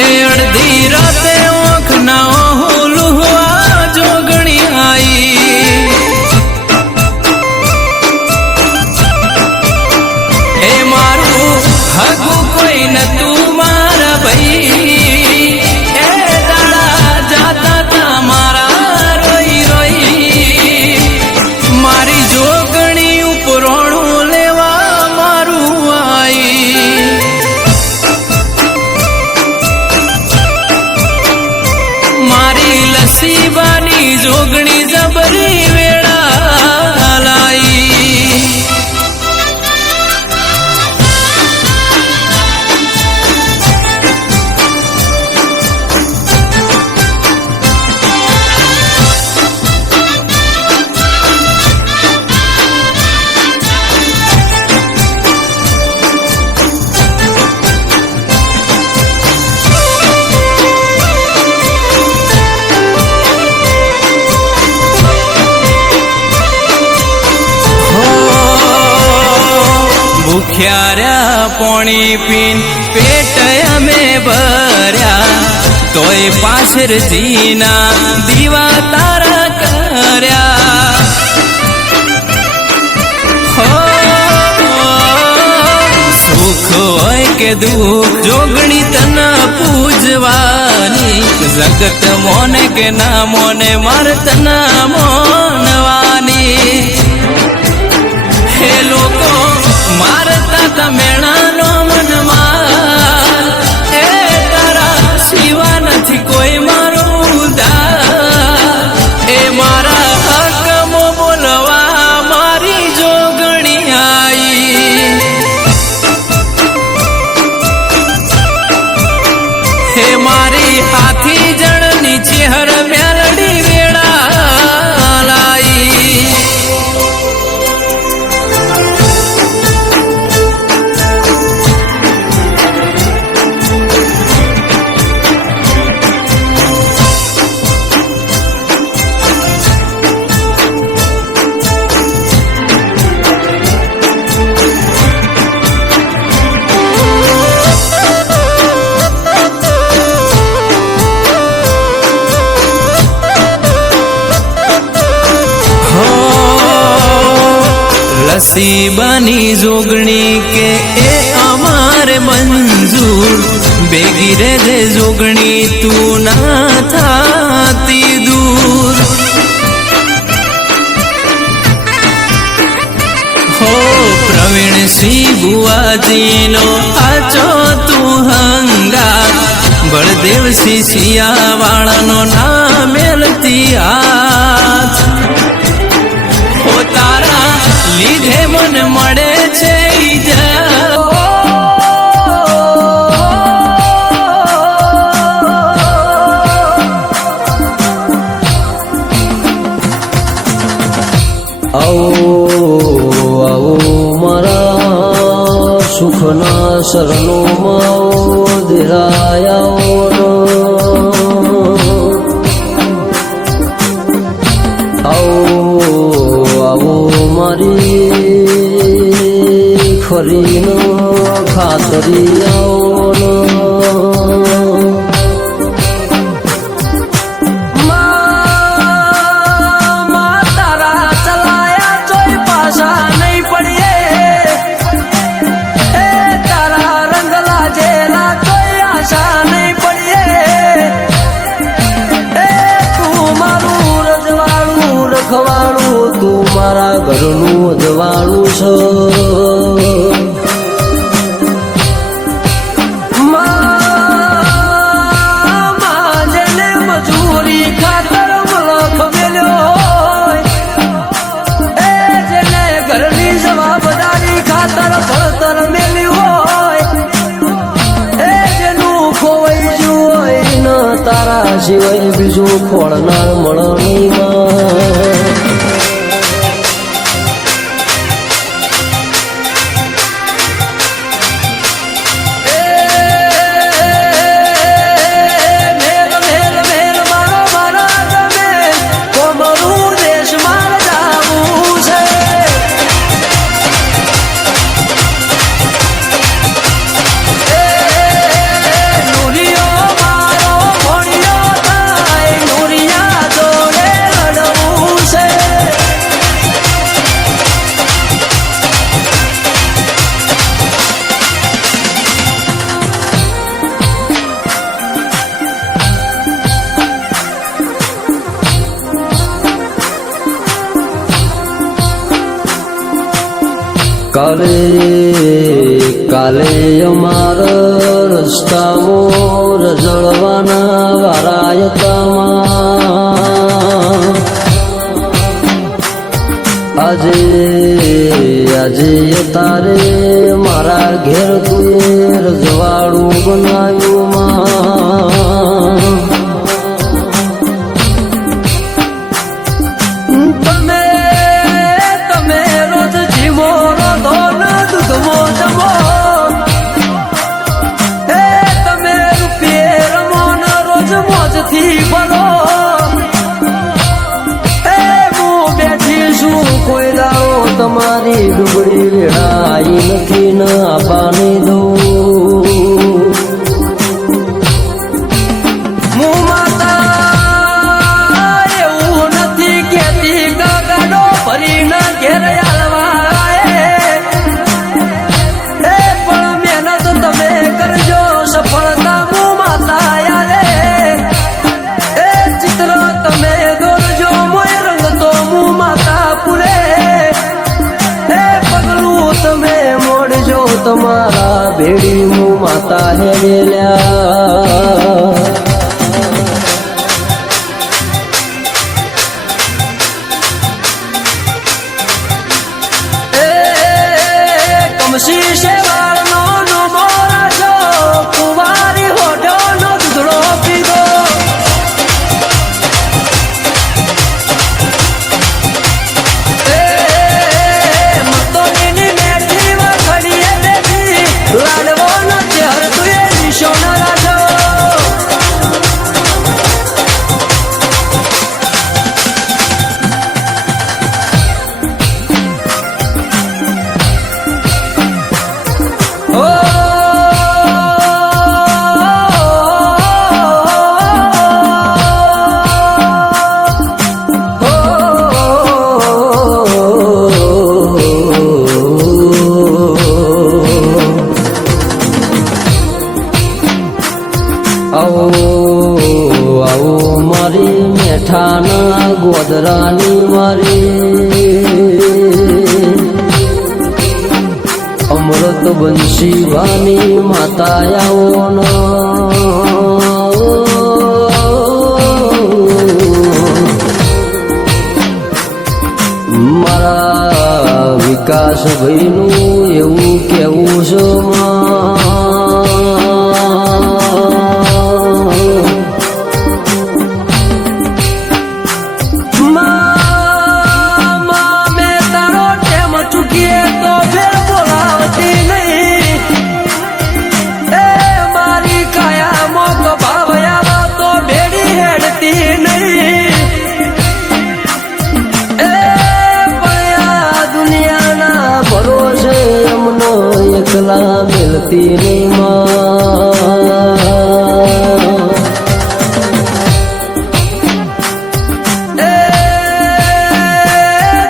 એ અડધી રાતે ઓખ ના હુલુવા જોગણી આઈ એ મારું હગું કોઈ નતું મારા ભાઈ એ દાડા જાતા તા મારા રોઈ રોઈ મારી જોગણી ઉપરોણું લેવા મારું આઈ મારી લસીબાની જોગણી જબરી વેળા લાઈ ભૂખ્યા પોણી પીન પેટ અમે ભર્યા તોય પાછળ જીના દીવા તારા કર્યા સુખ હોય કે દુઃખ જોગણી તના પૂજવાની જગત મોને કે ના મોને મારે તના મોનવાની હે લોકો મારતા તમેણાનો મનમાં એ તારા સિવા નથી કોઈ મારો ઉધાર એ મારા હકમો બોલવા મારી જોગણી આઈ હે મારી હાથી જણની ચેહર મેલડી વેળા લાઈ લસીબાની જોગણી કે એ અમારે મંજૂર ભેગી રે જે જોગણી તું ના થાતી દૂર હો પ્રવીણ સિંહ બુઆજીનો આચો તું હંગા બળદેવસિંહ સિયાવાળાનો ના મેલતી હાથ હો તારા લીધે મન મળે છે આવો મારા સુખના શરણોમાં આવો દેરાયા આવો મારી ખરીનો ખાતરી આવો તારા ચલાયા ચોય પાછા નહીં પડીએ એ તારા રંગ લાજેલા ચોય આશા નહીં પડીએ એ તું મારું રજવાડું રખવાડું તું મારા ઘરનું અજવાળું છો જેને મજૂરી ખાતર મલખ મેલ્યો હોય એ જેને ઘરની જવાબદારી ખાતર ભણતર મેલ્યું હોય એ જેનું ખોવાઈ ગયું હોય ન તારા સિવાય બીજું ખોળનાર મળણીમાં કાલે કાલે અમારા રસ્તામાં રજળવાના વારાયતામાં આજે આજે તારે મારા ઘેર તુએ રજવાડું બનાવ્યું માં તમે રોજ જીવો રોધો ને દૂધમો જમો એ તમે રૂપિયે રમો ને રોજ મોજથી ભરો કોઈ દાવો તમારી ડુબળી વેળાઈ નથી ન પાણી દઉં હું માતા એવું નથી કેતી ગાડો ભરીને ઘેર આલવા એ પણ મહેનત તમે કરજો સફળતા હું માતા યારે એ ચિત્ર તમે દોરજો મોય રંગ તો હું માતા પૂરે તમે મોડજો તમારા ભેડી હું માતા હેડેલ્યા કમસી શેવાળનો નો મોરાજો કુંવારી હોઢોનો દૂધડો પીધો લાડવો નો ચહેર તુએ નિશો ન રાજો આવો મારી મેઠાના ગોદરાની મારી અમૃત બંશીવાની માતા આવો મારા વિકાસ ભાઈનું એવું કેવું છે એકલા મિલતી નહીં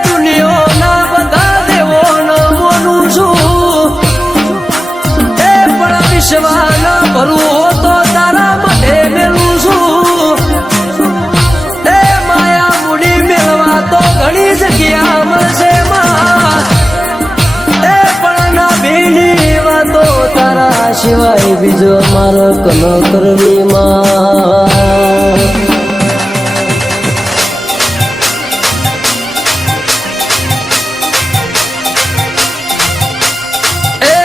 દુનિયાના બધા દેવોનો બોલું છું એ પણ વિશ્વાના ભરવું તો તારા માટે મેલું છું એ માયા મૂડી મેળવા તો ઘણી જગ્યા મળશે તારા સિવાય બીજો મારો કન કરવી માં એ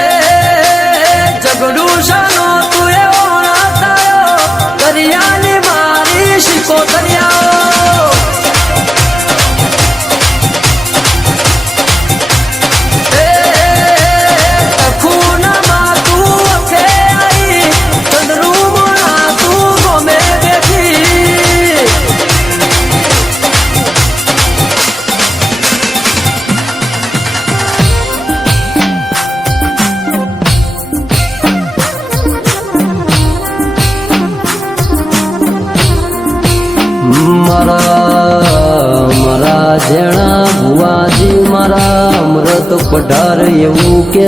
ઝઘડું શાનો તું એવો ના તારો દરિયાની મારી શીખો દરિયાઓ મારા જેણા ભુવાજી મારા અમૃત પઢાર એવું કે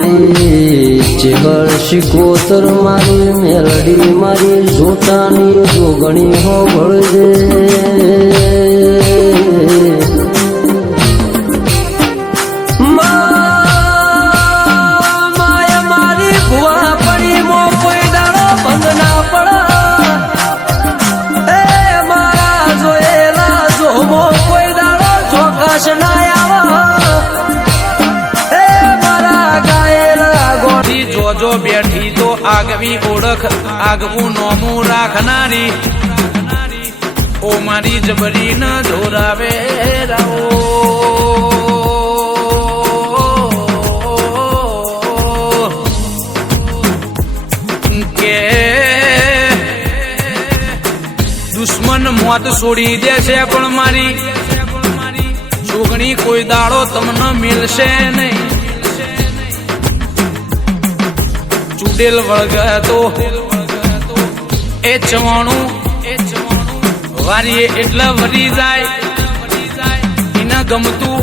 મારી ચેહર શિકોતર મારી મેલડી મારી જોતાની જોગણી હો ભળજે માયા મારી ભુવા પડી મો કોઈ દાડો બંધ ના પડ એ મારા જોયેલા જોમો કોઈ દાડો ચોકાશ ના જો બેઠી તો આગવી ઓળખ આગવું નોમું રાખનારી ઓ મારી જબરી ન જોરાવે રાઓ કે દુશ્મન મોત છોડી દેશે પણ મારી છોકરી કોઈ દાડો તમને મિલશે નહીં ચૂડેલ વળગ તો એ ચવાણું વારીએ એટલે વરી જાય એના ગમતું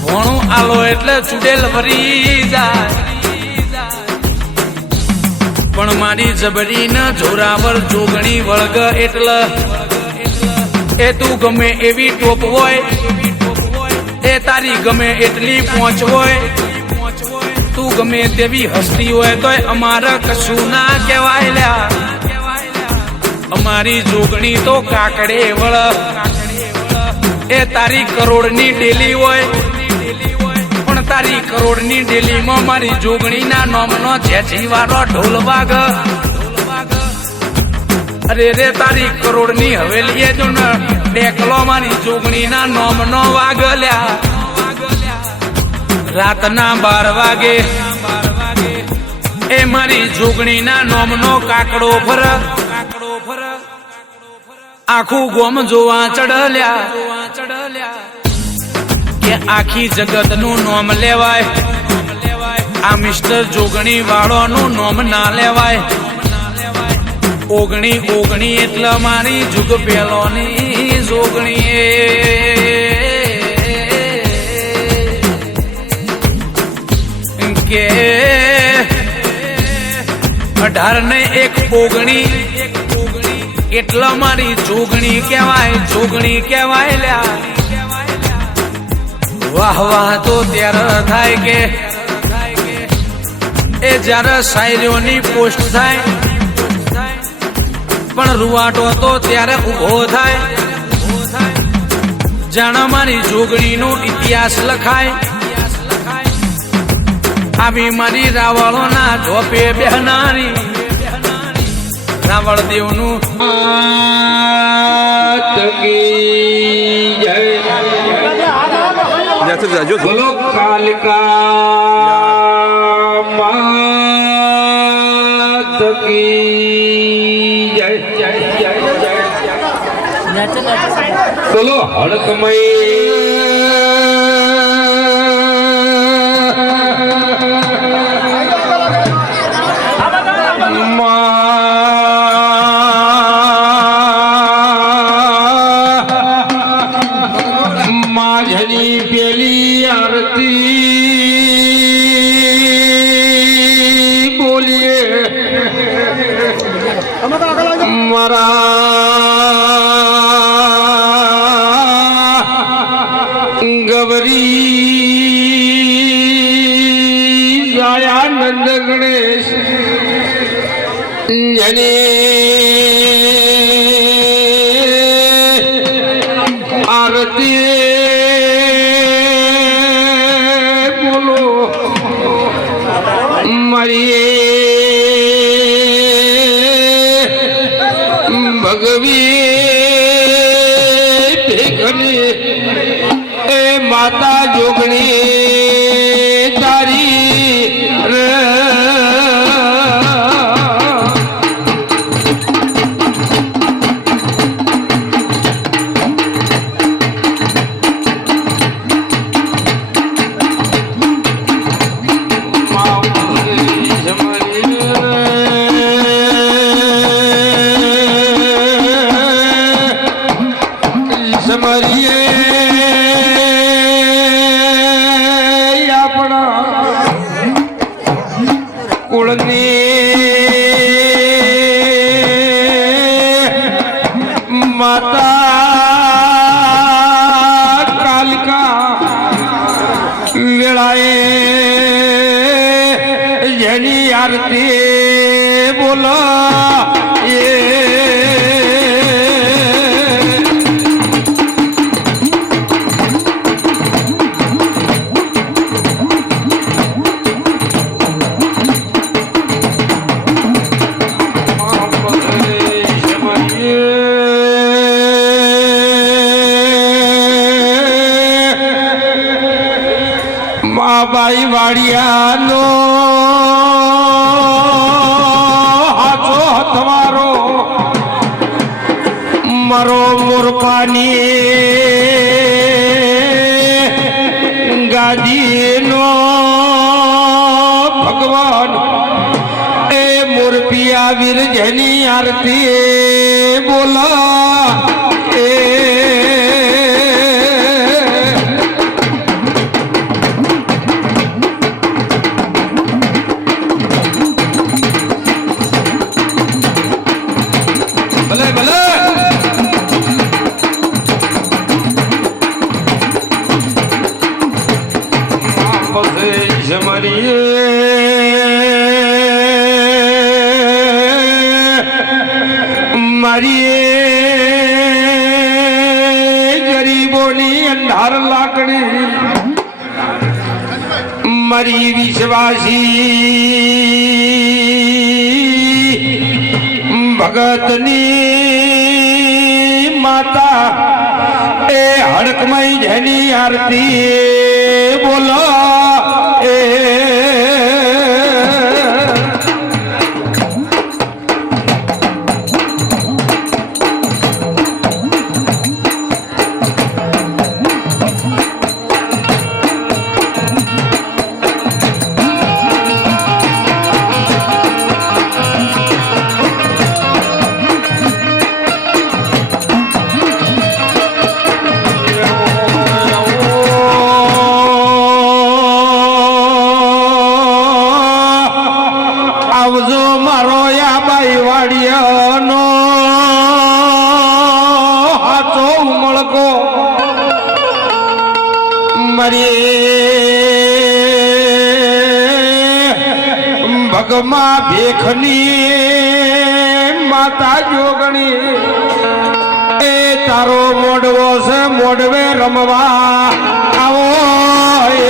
ભણું આલો એટલે ચૂડેલ વરી જાય પણ મારી જબરી ન જોરાવર જોગણી વળગ એટલે એ તું ગમે એવી ટોપ હોય એ તારી ગમે એટલી પહોંચ હોય તું ગમે તેવી હસ્તી હોય તોય અમારા કશું ના કહેવાય લ્યા અમારી જોગણી તો કાકડે વળ એ તારી કરોડની ડેલી હોય પણ તારી કરોડની ડેલીમાં મારી જોગણીના નોમનો ઝેઝીવાળો ઢોલ વાગ અરે રે તારી કરોડની હવેલીએ જો ને ડેકલો મારી જોગણીના નોમનો વાગ લ્યા રાતના 12 વાગે એ મારી જોગણીના નોમનો કાકડો ફર આખું ગોમ જોવા ચડલ્યા કે આખી જગતનું નોમ લેવાય આ મિસ્ટર જોગણી વાળોનું નોમ ના લેવાય ઓગણી ઓગણી એટલે મારી જુગ પેલોની જોગણી કે 18 ને 1 ઓગણી એટલા મારી જોગણી કહેવાય લ્યા વાહ વાહ તો ત્યારે થાય કે એ જયારે શાયરીઓની પોસ્ટ થાય પણ રૂવાટો તો ત્યારે ઉભો થાય જાણે મારી જોગણીનો ઇતિહાસ લખાય આવી મારી રાવળોના ઝોપે બેહનારી રાવળ દેવનું બોલો કાલિકા માત કી જય બોલો હડકમય ગવરી નંદ ગણેશ જને આરતી બોલો મારી ભગવી ભેગની એ માતા જોગણી તારી રે સમરીએ માતાએ જેની આરતી બોલા એ બાઈ વાડિયાનો હાથો તમારો મારો મોરપાની ગાદીનો ભગવાન એ મોરપિયા વીર જેની આરતી બોલા એ ભલે ભલે મારી ગરીબોની અંધાર લાકડી મારી વિશ્વાસી ભગતની માતા એ હડકમય જેની આરતી બોલો એ આવજો મારો યા બાઈ વાડિયાનો હાથો ઉમળકો મારી ભગમાં ભેખની માતા જોગણી એ તારો મોડવો છે મોડવે રમવા આવો એ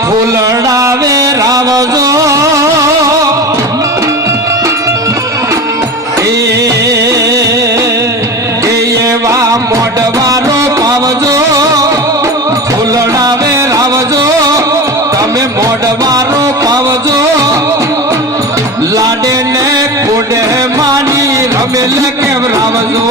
ફૂલડાવે રાવજો એવા મોઢવારો પાવજો ફૂલડાવે રાવજો તમે મોઢવારો પાવજો લાડે ને કોડે માની રમેલ કેમ રાવજો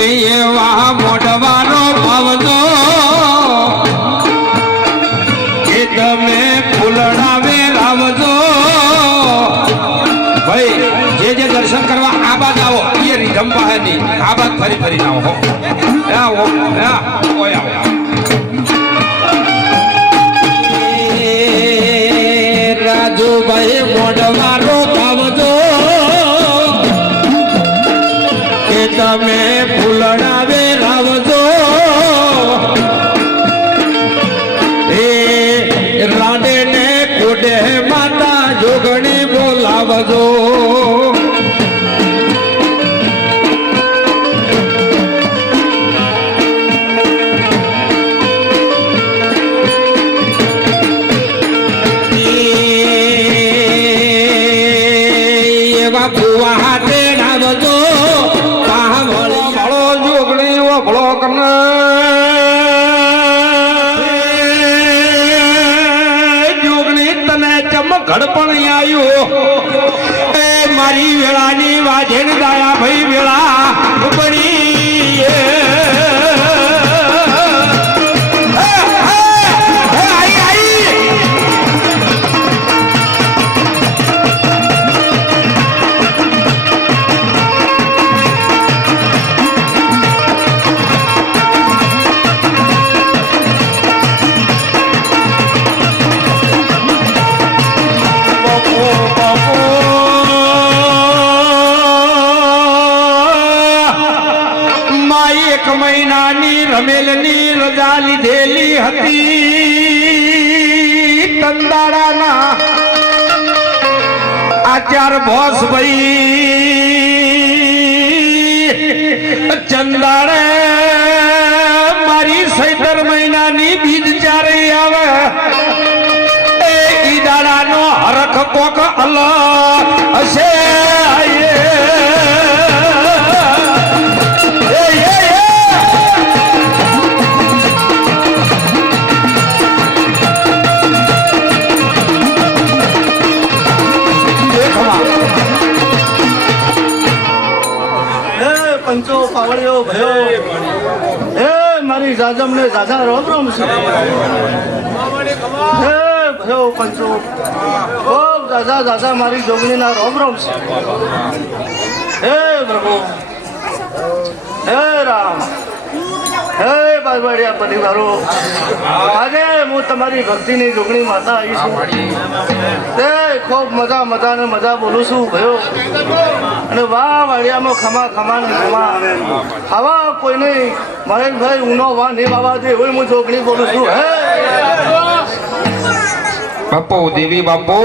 એવા મોઢવારો ભાવજો કે તમે ફૂલડાવે લાવજો ભાઈ જે દર્શન કરવા આ બાદ આવો એ રીધમ પાસે નહીં આ બાદ ફરી આવો રાજુભાઈ મોઢવારો ભાવજો કે તમે ફૂલડાવે લાવજો એ રાડે ને કોડે માતા જોગણી બોલાવજો વાતે નાવજો પાવળો મળો જોગણી વભળો કને જોગણી તને ચમ ઘડપણ આવ્યો એ મારી વેળાની વાજેણ દાયા ભાઈ વેળા બની મહિનાની રમેલની રજા લીધેલી હતી તંદારાના આચાર બોસ ભાઈ ચંદાડે મારી 17 મહિનાની બીજ ચારે આવે એ ઈદાડાનો હરખ કોક અલ હશે પંચો પાવળિયો ભયો હે મારી જાજમ ને જાજા રોમ રોમ છે હે ભયો પંચો ખૂબ જાજા જાજા મારી જોગણી ના રોમ રોમ છે હે પ્રભુ હે રામ હે બાજવાડિયા પરિવારો આજે હું તમારી ભક્તિની જોગણી માતા આવી છું તે ખૂબ મજા ને મજા બોલું છું ભયો અને વાહ વાડિયામાં ખમા ખમા ને ખમા આવા કોઈ નહીં મહેશભાઈ ઉનો વાહ નહીં વાવા દે એવું હું જોગણી બોલું છું હે બાપુ દેવી બાપુ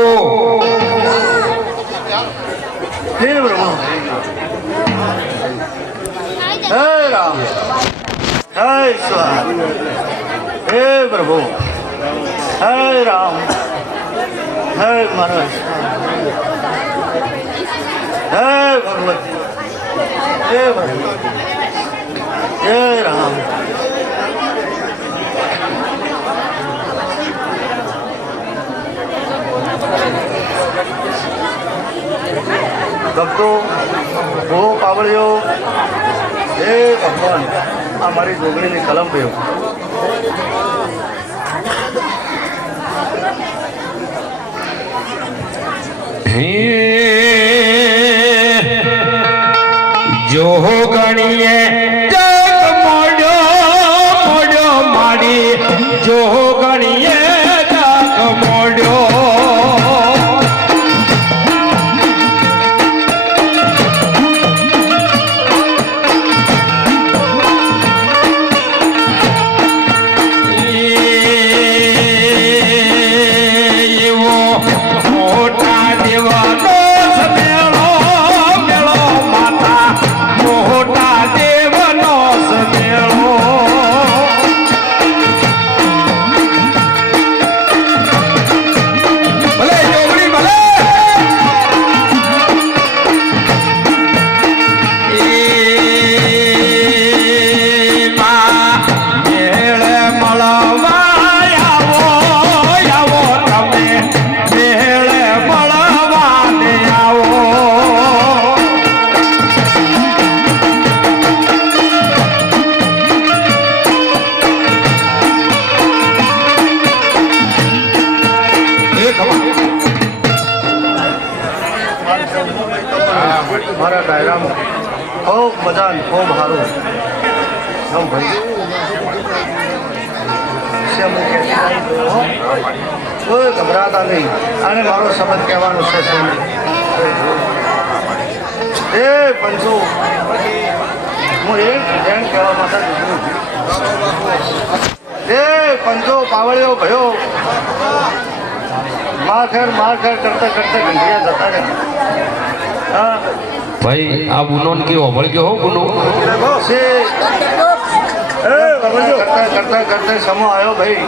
હે પ્રભુ હે રામ હે ઈશ્વર હે પ્રભુ હે રામ હે મહારાજ હે ભગવતી હે ભગવતી હે રામ ભક્તો બહુ પાવળ્યો હે ભગવાન આ મારી જોગણીની કલમ ભયો જો ગણીએ જગ મોડ્યો મારી જો ગણીએ જગ મોડ્યો મારા ડાયરામાં ખૂબ મજા ને ખૂબ સારું હમ ભાઈ કોઈ ગભરાતા નહીં અને મારો શબ્દ કહેવાનો છે એ પંચો હું એક જણ કહેવા માટે એ પંચો પાવળિયો ભયો માર ખેર કરતા ગંઢિયા જતા રહ્યા હા ભાઈ આ ગુનો કે ઓભળ ગયો હો ગુનો કરતા સમો આવ્યો ભાઈ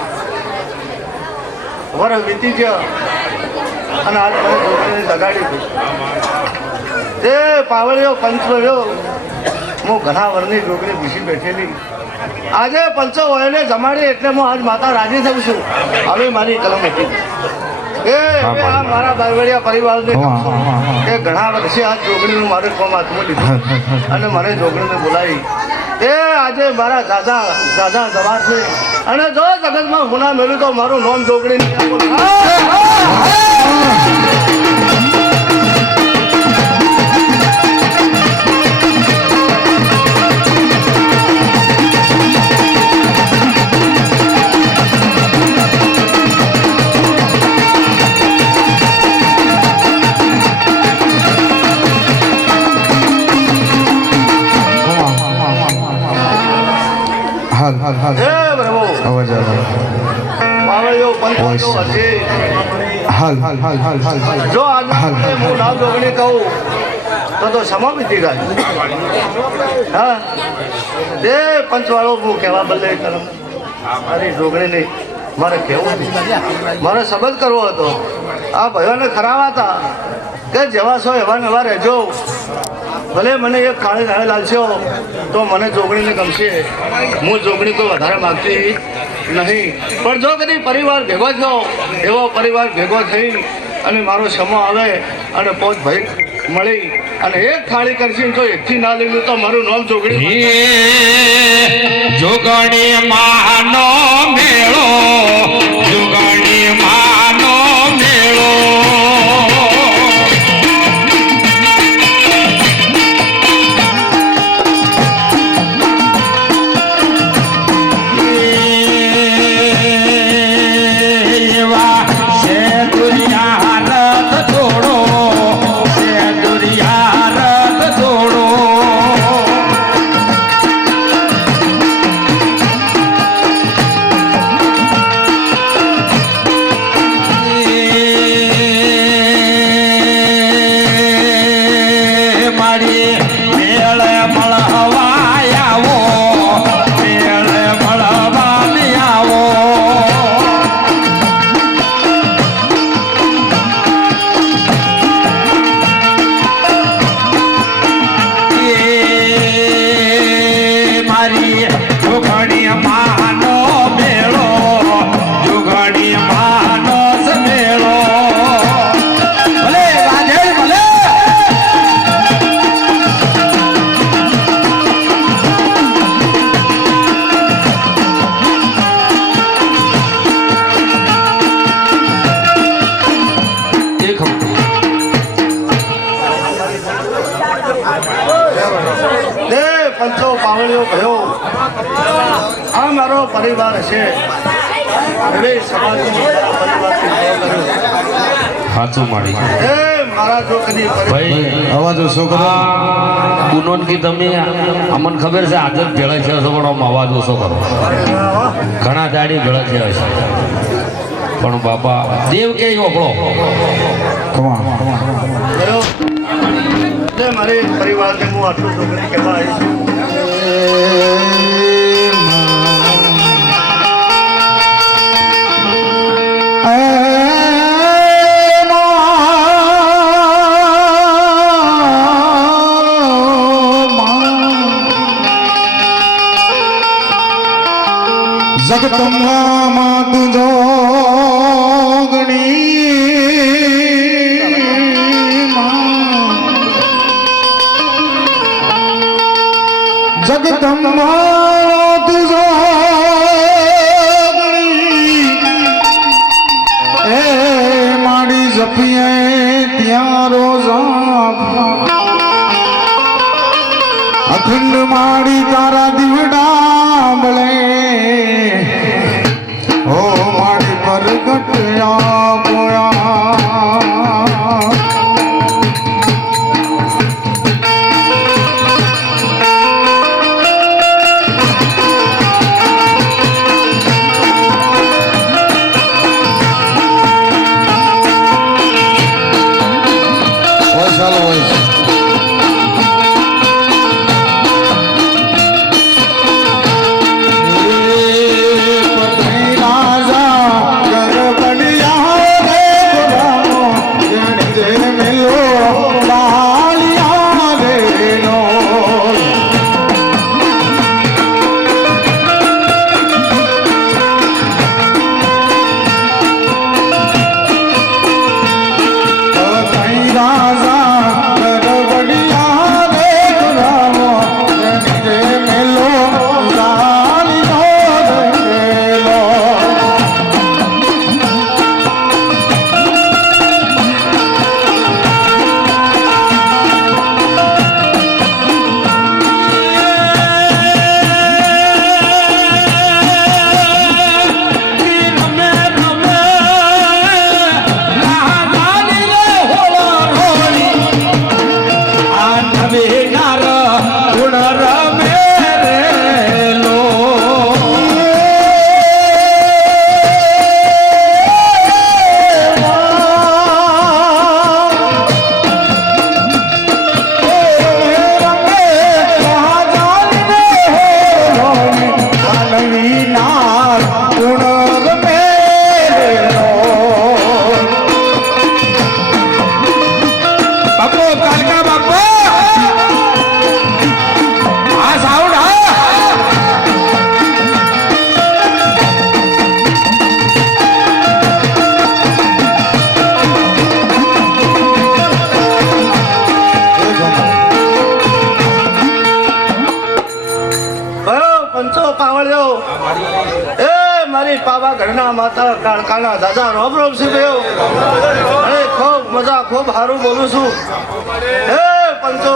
વર વીતી ગયો અને આજ મને છોકરીને જગાડી તે પાવળિયો પંચ વળ્યો હું ઘણા વર્ષની છોકરી ભીસી બેઠેલી આજે પંચો વળીને જમાડી એટલે હું આજ માતા રાજી થઉં છું હવે મારી કલમ હતી હવે આ મારા બારવડિયા પરિવારને કહું છું કે ઘણા વર્ષે આ જોગણીનું મારું કોમ હાથમાં લીધું અને મને જોગણીને બોલાવી એ આજે મારા દાદા જવા છે અને જો જગતમાં ગુના મેળ્યું તો મારું નામ જોગણી હે પ્રભુ અવાજ આવે પાવળિયો પંચો હજી જો આજે હું ના જોગણી કહું તો સમા બીતી જાય હા તે પંચવાળો હું કહેવા બદલે કરમ મારી જોગણી નહીં મારે કહેવું નહીં મારે શબ્દ કરવો હતો આ ભાઈઓને ખરાવા હતા કે જેવા છો એવા નવા રહેજો ભલે મને એક ખાણી નાળે લાલશો તો મને જોગણીને ગમશે હું જોગણી કોઈ વધારે માગતી નહીં પણ જો કદી પરિવાર ભેગો થયો એવો પરિવાર ભેગો થઈ અને મારો સમો આવે અને પોત ભાઈ મળી અને એક થાળી કરશે તો એકથી ના લીધું તો મારું નામ જોગણી જોગણી માનો મેળો જોગણી માનો મેળો પંચો પાવળિયો ભયો આ મારો પરિવાર છે હવે સમાજનો પરિવારથી સાચું માડી એ મારા જો કદી ભાઈ અવાજ ઓછો કરો ગુનોન કી તમે અમને ખબર છે આજે જ ભેળા છે છો પણ આમ અવાજ ઓછો કરો ઘણા દાડી ભેળા છે હશે પણ બાપા દેવ કે ઓપડો ભયો એટલે મારી પરિવારને હું આટલું છોકરી કહેવા આવીશ જગતમાં માતું જોગણી જગતમાં તુજો એ માડી જપીએ ત્યાં રોજા અખંડ માડી તારા દીવડા બળે ઓ માડી પ્રગટ પોયા રાજા ગરબડિયા પાવળ્યો એ મારી પાવાગઢના માતા કાળકાના દાદા રોમ રોમ શીખ્યો અરે ખૂબ મજા ખૂબ સારું બોલું છું હે પંચો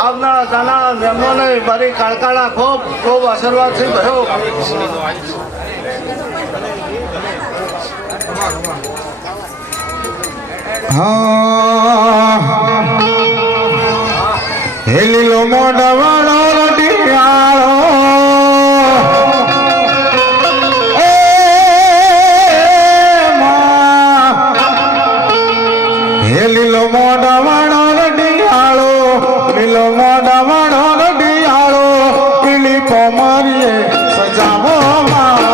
આવના જાના મહેમાનોને મારી કાળકાના ખૂબ ખૂબ આશીર્વાદ થી ભર્યો હે લીલો મોઢવાળો રટિયાળો એ માં હે લીલો મોઢવાળો રટિયાળો લીલો મોઢવાળો રટિયાળો પીલી કોમરીએ સજાવો મારા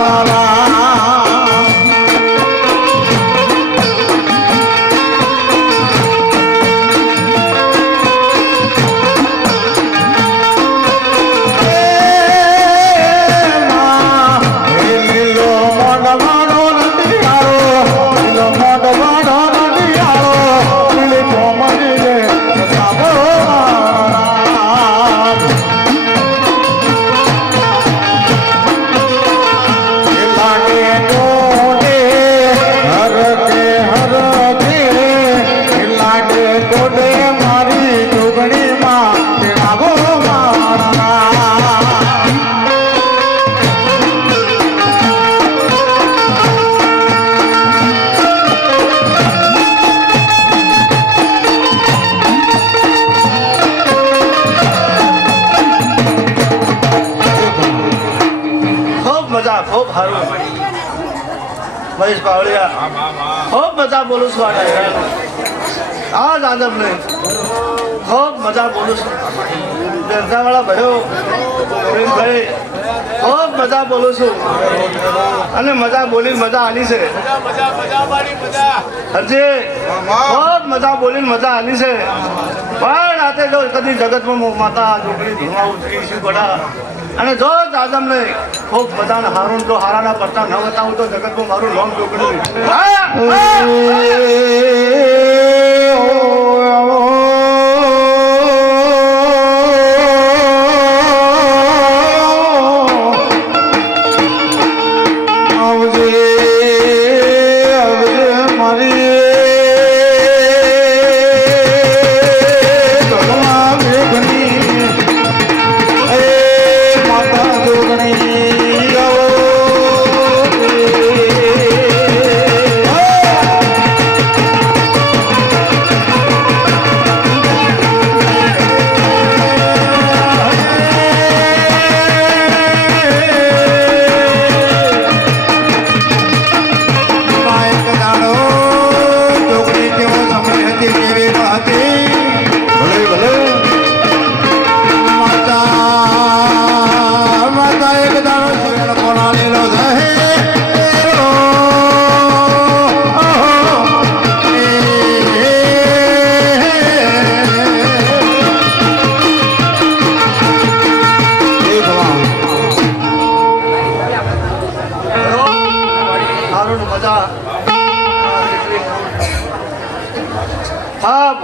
ખૂબ સારું મહેશ પાવળિયા ખૂબ મજા બોલું છું આ જાદવ નહીં ખૂબ મજા બોલું છું બેરસાવાળા ભાઈઓ ભાઈ ખૂબ મજા બોલું છું અને મજા બોલી મજા આલી છે હજી ખૂબ મજા બોલીને મજા આલી છે પણ આતે જો કદી જગતમાં માતા ઢોકળી ધુમાવું શું ગળા અને જો આદમ ને ખૂબ બધાને હારું જો હારાના પડતા ન બતાવું તો જગતમાં મારું નામ ઢોકળ્યું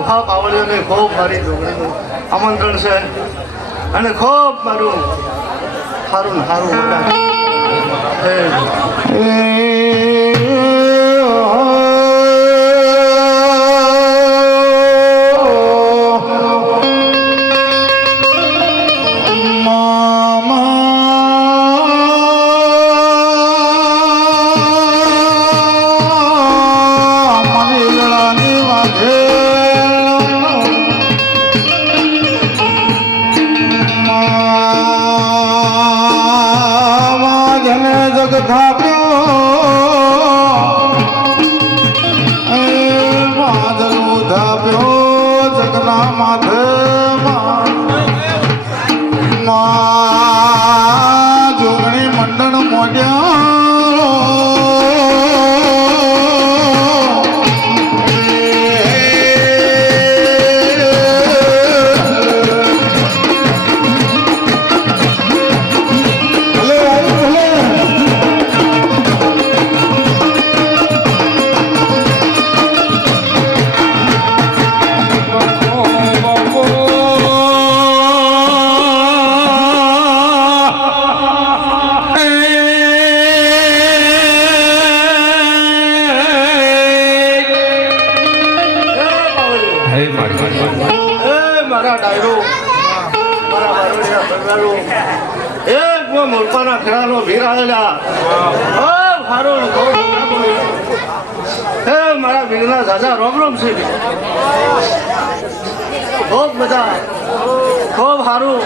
હા પાવળીઓને ખૂબ મારી ઢોકળીનું આમંત્રણ છે અને ખૂબ મારું સારું સારું જગ થાપ્યો જગમાં મોરપાના ખેડાનો વીર આવેલા ખૂબ સારું ને ખૂબ સારું. હે મારા વીરના દાદા રોમ રોમ છે. ખૂબ બધા ખૂબ સારું.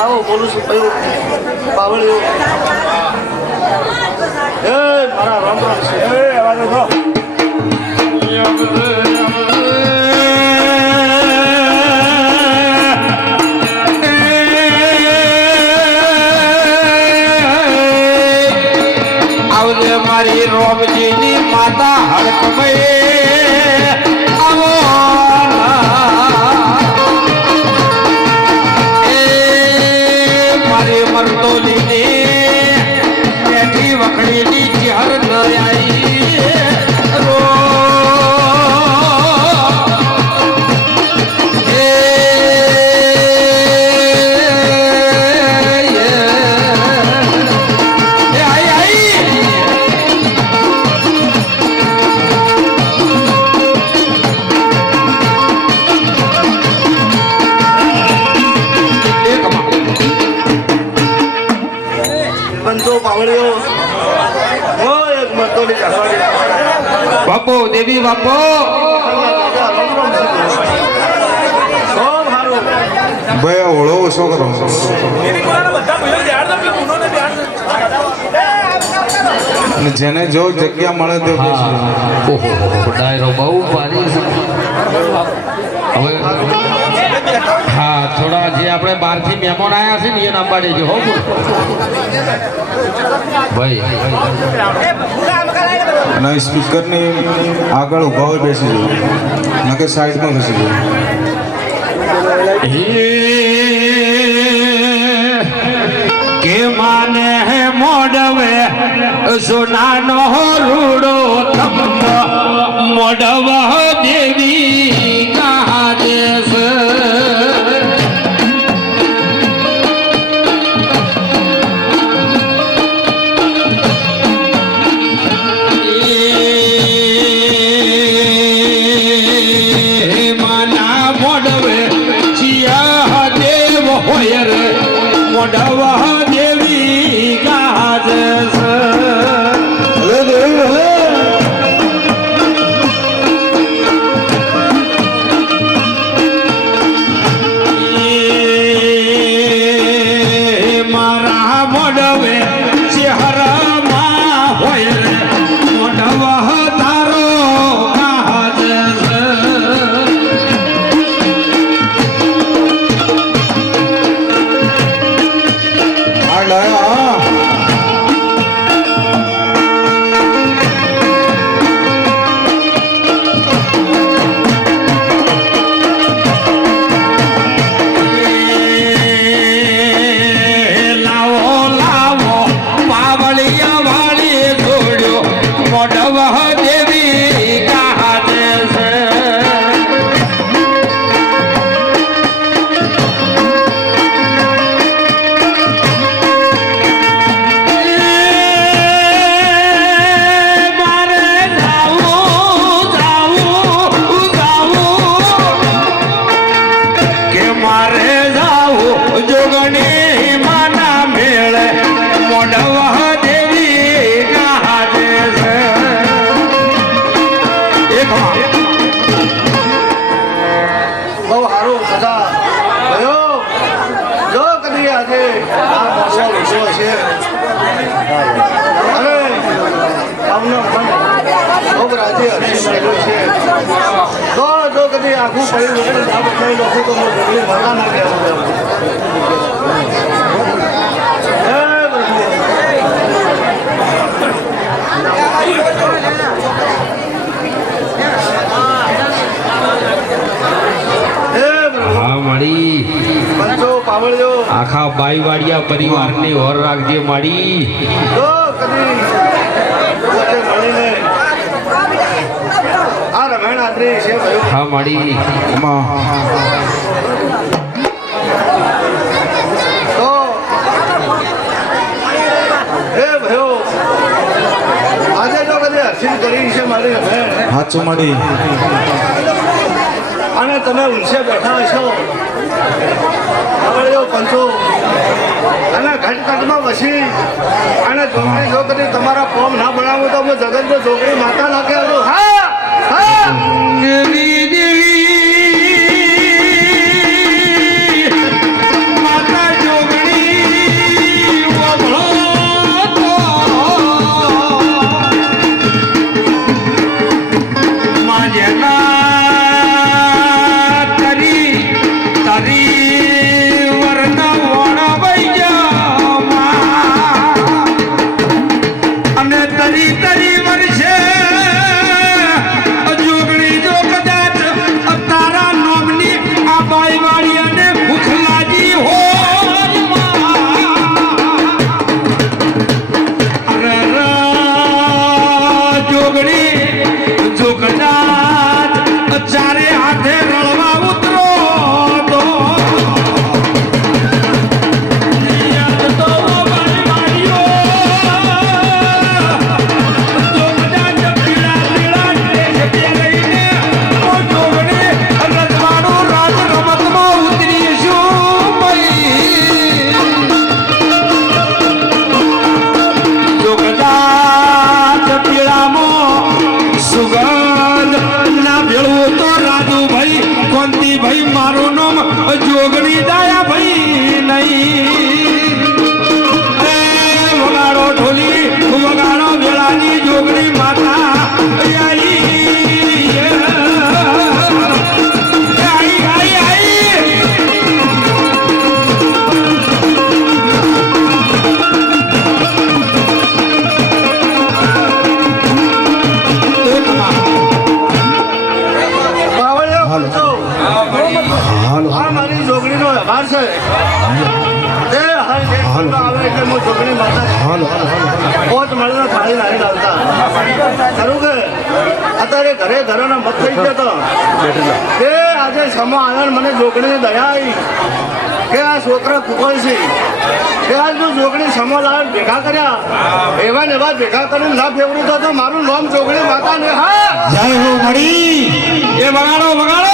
આવો બોલું છું કયું પાવળ્યું. હે મારા રોમ રોમ છે. હે અવાજ ઉઠો. આવજે મારી રોમજીની માતા હડકમયે આવો એ મારી મરતોલીની બેઠી વખડીની ચહેર ન આવી રો બંધો પાવળ્યો. ઓ એક મરતોલી કાઢવાડી. બાપો દેવી બાપો દાદા રોમ રોમ છે. ખૂબ સારું. ભાઈ ઓળો ઓછો કરો અને જેને જો જગ્યા મળે તો બેસી ઓહો ડાયરો બહુ ભારી છે હવે હા થોડા જે આપણે બહારથી મહેમાન આવ્યા છે ને એ નામ પાડી દેજો હો ભાઈ અને સ્પીકરની આગળ ઊભા હોય બેસી જવું નકે સાઈડમાં બેસી જવું કે માને મોડવે સોનાનો રૂડો તમનો મોડવ દેવી કાદેશ માના મોડવે ચિયા દેવ હોય રે મોડવ દેવી કાદેશ ભલે દેવી ભલે મારા મોડવે ચહેરામાં હોય રે મોડવ તારો કાદેશ આ ડાયા લાવો લાવો પાવળિયા વાળી જોડ્યો મોડવ દેવી કાદેશ મારે જાવું જાવું જાવું કે મારે જાવું જોગણી માના મેળે મોડવ દેવી કાદેશ બહુ સારું દાદા ભયો જો કદી આજે આ મોસો વિષય છે અને આમનો મન ખૂબ રાજ્ય હરી મળેલું છે તો જો કદી આખું પડ્યું વગર ના બતાવી લખું તો હું જગલી મળવા ના કહેવું હે પ્રભુ હે પ્રભુ હા માડી પંચો પાવળ્યો આખા બાઈવાડિયા પરિવારની ઓર રાખજે માડી જો કદી વચ્ચે મળીને આ રમેણ આદરી છે ભયો હા માડી એમાં તો હે ભયો આજે જો કદી હસીન કરી છે મારી રમેણ હાથ ચુમાડી અને તમે ઊંચે બેઠા હશો આવડ્યો પંચો અને ઘટઘટમાં પછી અને જોગણી જો કદી તમારા ફોર્મ ના બનાવું તો હું જગતમાં જોગણી માતા નાખે આવજો. હા હા દેવી દેવી માતા જોગણી વભળો તો માં જેના તરી વરના વણા વઈ જા અને તરી વર્ષે જોગણી જો કદાચ તારા નોમની આ બાઈવાળી અને ભૂખ લાગી હોય અરે જોગણી જો કદાચ ચારે હાથે રળવા ઉતરો તો યાદ તો બાઈવાળીઓ જો કદાચ પીળા ડ્રેસ પહેરીને ઓ જોગણી રજવાડું રાજ રમતમાં ઉતરીશું ભાઈ જો કદાચ પીળામાં સુગંધ ના ભેળવું તો રાજુભાઈ કોંતીભાઈ મારું નામ જોગણી દાયા ભાઈ નહીં વગાડો ઢોલી વગાડો વેળાની જોગણી માતા આઈ આઈ આઈ બાવળિયો પંચો. આ મારી જોગણીનો વ્યવહાર છે. તે હર દેશમાં આવે એટલે હું જોગણી માતા પોત મળીને થાળી નાખી લાવતા ખરું કે અત્યારે ઘરે ઘરોના મત થઈ ગયો તો તે આજે સમો આવ્યો ને મને જોગણીની દયા આવી કે આ છોકરા ફૂકોય છે કે આજ જો જોગણી સમો લાવે ભેગા કર્યા એવા ને એવા ભેગા કરીને ના ફેવરું તો મારું નામ જોગણી માતા ને. હા જય હો મળી એ વગાડો વગાડો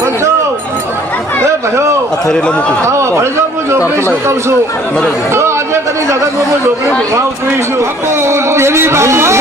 પંચો એ ભાઈઓ આવો ભળજો હું જોગણી શું કહું છું જો આજે કદી જગતમાં હું જોગણી ભૂખા ઉતરીશું. દેવી બાપા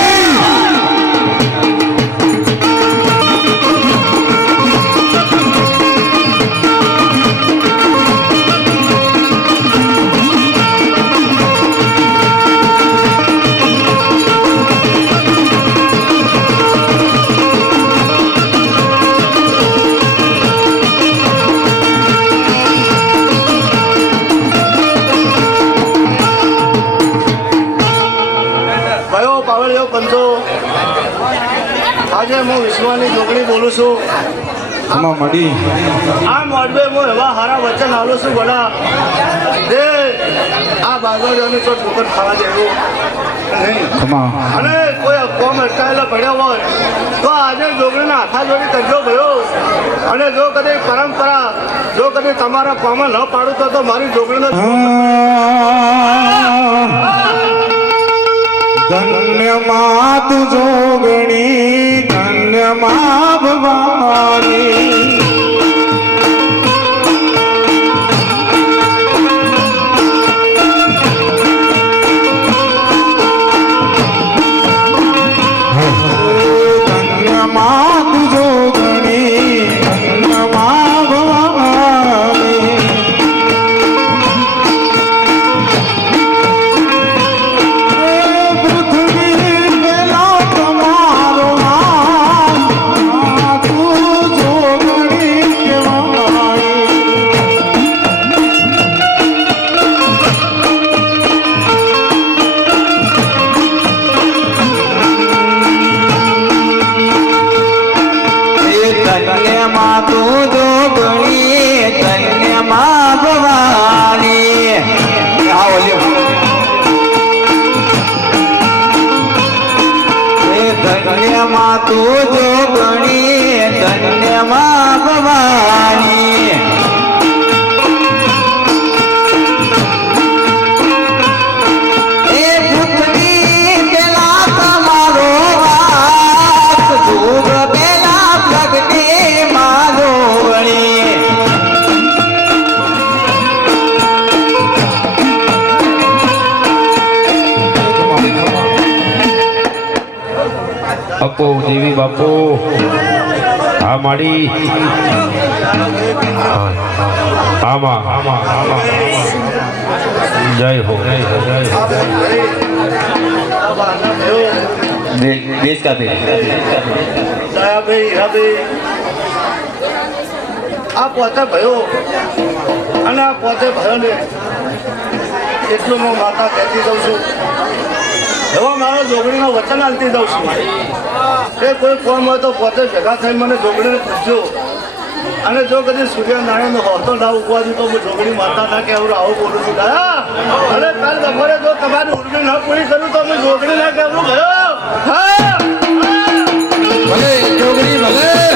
ભાઈઓ પાવળીઓ પંચો આજે હું વિશ્વની જોગણી બોલું છું. આમાં મળી આ મોડબે હું એવા હારા વચન આલું છું બડા જે આ બાગડીઓને તો ઠોકર ખાવા દેવું નહીં. ખમા અને કોઈ કોમ અટકાયેલો પડ્યો હોય તો આજે જોગણીના હાથા જોડી કરજો ભાઈઓ. અને જો કદી પરંપરા જો કદી તમારા કોમાં ન પાડું તો મારી જોગણીનો ધન્ય માં તું જોગણી ધન્ય માં ભવાની ધન્ય માં તું જોગણી ધન્ય માં ભવાની પૃથ્વી પેલા તમારો નામ તું જોગણી કહેવાય. ધન્ય માં તું જોગણી ધન્ય માં ભવાની ધન્ય માં તું જોગણી ધન્ય માં ભવાની બાપુ હા માડી આમાં જય હો દેશ કા દયાભાઈ હીરાભાઈ આ પોતે ભયો અને આ પોતે ભયોને એટલું હું માતા કહેતી દઉં છું એવો મારો જોગણીનો વચન આલતી દઉં છું એ કોઈ ફોન હોય તો પોતે ભેગા થઈ મને જોગણીને પૂછજો અને જો કદી સૂર્યનારાયણ હોતો ના ઉગવાજુ તો હું જોગણી માતા ના કે આવું બોલું છું દયા અને કાલ બપોરે જો તમારી ઉર્મી ના પૂરી કરું તો અમે જોગણી ના કહેવું ગયો હા ભલે જોગણી ભલે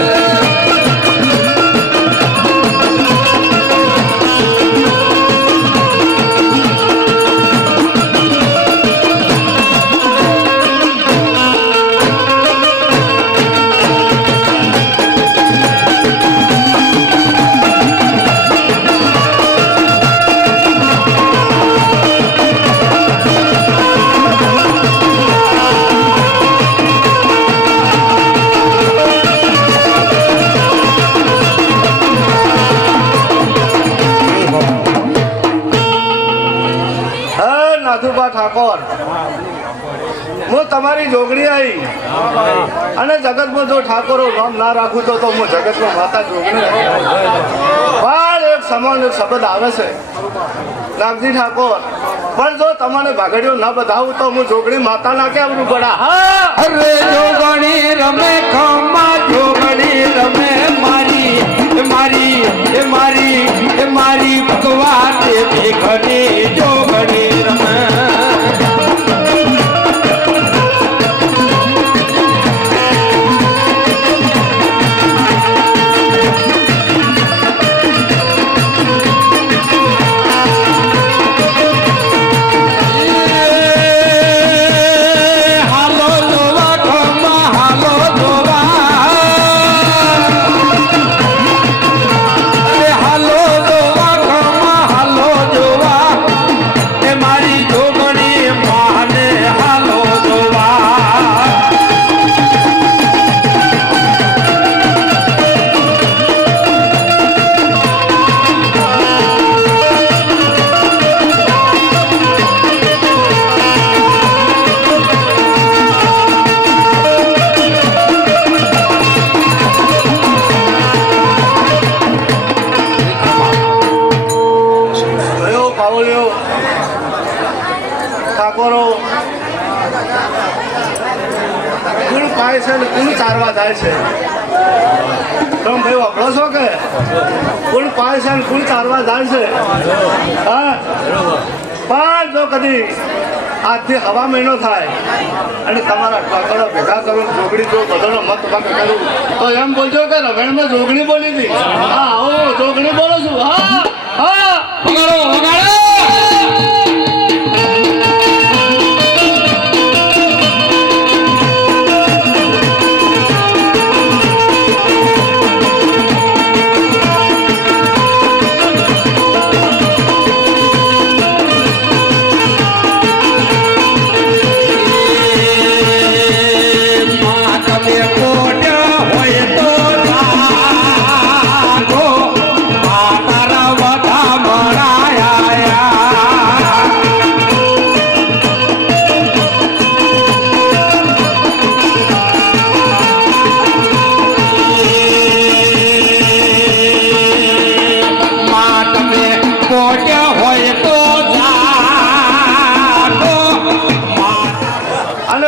નાથુભા ઠાકોર હું તમારી જોગણી આવી અને જગતમાં જો ઠાકોરો નામ ના રાખું તો હું જગતમાં માતા જોગણી પણ એક સમાન એક શબ્દ આવે છે નાગજી ઠાકોર પણ જો તમને ભાગડીઓ ના બધાવું તો હું જોગણી માતા ના કેવું પડા હા અરે જોગણી રમે ખમા જોગણી રમે મારી મારી મારી મારી ભગવાન ઘણી જોગણી રમે ઠાકોરો કુલ પાય છે ને કુલ ચારવા જાય છે તમે ભાઈ વાપરો છો કે કુલ પાય છે ને કુલ ચારવા જાય છે હા પણ જો કદી આજથી હવા મહિનો થાય અને તમારા ઠાકોરો ભેગા કરો જોગણી જો બધાનો મત ભાગ કરું તો એમ બોલજો કે રવેણમાં જોગણી બોલી હતી હા હું જોગણી બોલું છું હા હા વગાડો વગાડો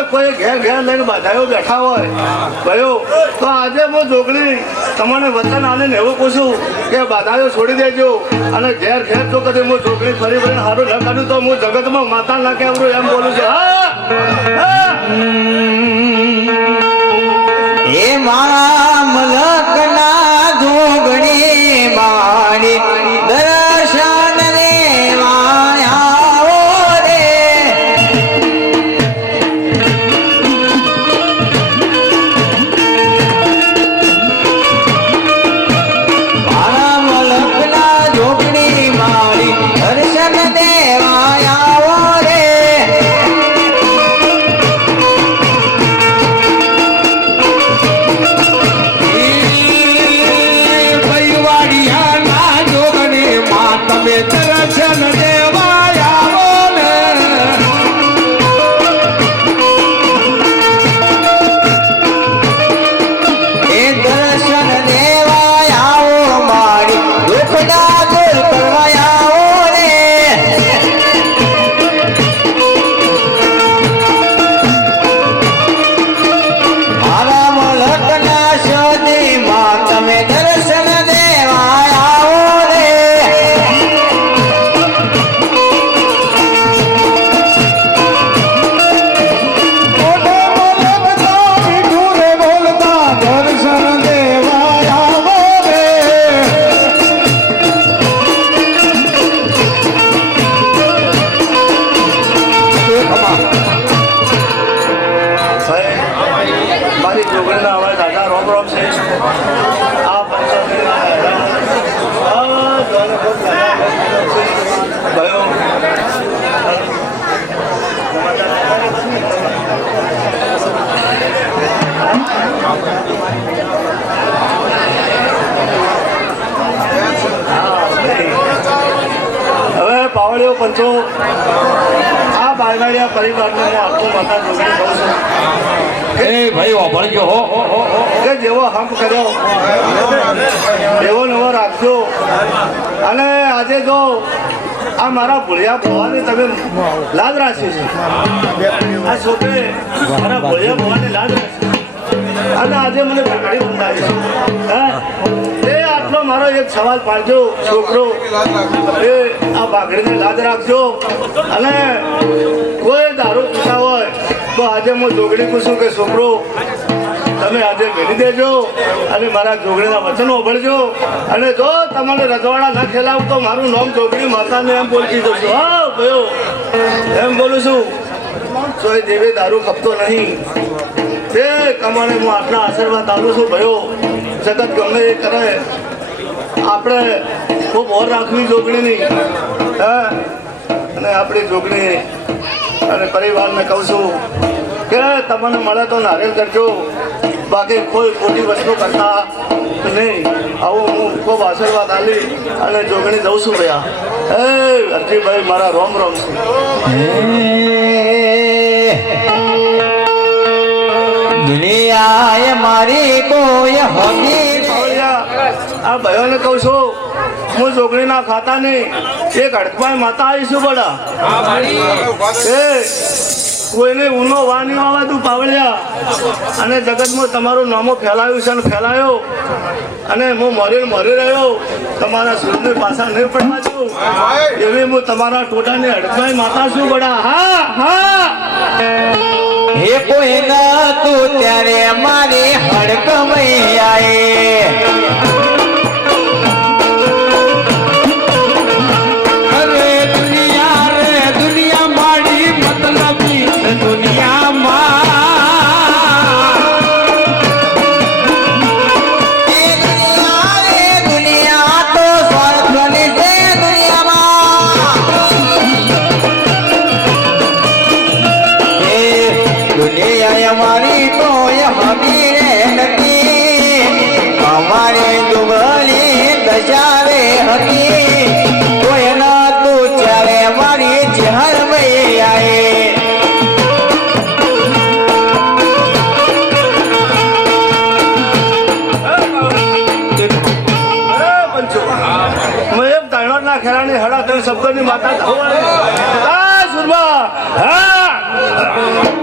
કોઈ ઘેર ઘેર લઈને બધાઓ બેઠા હોય ભયો તો આજે હું જોગણી તમને વચન આવીને એવું પૂછું કે બધાઓ છોડી દેજો અને ઘેર ઘેર જો કદી હું જોગણી ફરી ફરીને સારું ન કાઢું તો હું જગતમાં માતા ના કહેવું એમ બોલું છું હા એ મામલકના જોગણી માણી દર્શન રે માયાઓ રે મામલકના જોગણી માણી દર્શન દેવાયાઓ રે આ પંચોતેરના ભયો હવે પાવડીઓ પંચો આ બાયવાડિયા પરિવારને હું આખું માતા જોગણી કહું છું એ ભાઈ વાપરજો હો કે જેવો હક કર્યો એવો નવો રાખજો અને આજે જો આ મારા ભોળિયા ભવાની તમે લાજ રાખી છે આ છોકરે મારા ભોળિયા ભવાની લાજ રાખી અને આજે મને પકડી બંધાવી છે એ આટલો મારો એક સવાલ પાડજો છોકરો એ આ બાગડીને લાજ રાખજો અને કોઈ દારૂ પીતા હોય તો આજે હું જોગણી પૂછું કે છોકરો તમે આજે ભેડી દેજો અને મારા જોગણીના વચનો ઓભળજો અને જો તમને રજવાડા ના ખેલાવ તો મારું નામ જોગણી માતાને એમ બોલતી દઉં છું હા ભયો એમ બોલું છું તો એ દેવે દારૂ ખપતો નહીં તે કમાણે હું આપના આશીર્વાદ આવું છું ભયો જગત ગમે એ કરે આપણે ખૂબ ઓર રાખવી જોગણીની હા અને આપણી જોગણી અને પરિવારને કહું છું કે તમને મળે તો નારિયેલ કરજો બાકી કોઈ ખોટી વસ્તુ કરતા નહીં આવું હું ખૂબ આશીર્વાદ આલી અને જોગણી દઉં છું ભૈયા એ અરજીભાઈ મારા રોમ રોમ છે દુનિયા મારી કોઈ હોગી આ ભાઈઓને કહું છું હું જોગણીના ખાતા નહીં એક હડકમાં માતા આવીશું બડા એ કોઈને ઊનો વા નહીં આવવા તું પાવળિયા અને જગતમાં તમારું નામો ફેલાયું છે અને ફેલાયો અને હું મરી રહ્યો તમારા સૂર્યની પાછા નહીં પડવા છું એવી હું તમારા ટોટાની હડકમાં માતા છું બડા હા હા હે કોઈ ના તું ત્યારે મારી હડકમઈ આયે અમારી તો હમી રે નથી અમારે દુબળી દજાવે હતી કોઈ ના તું ચાલે મારી જહર મઈ આયે ના ખેરાની હડા તમે શબ્દની માતા સુરમા હા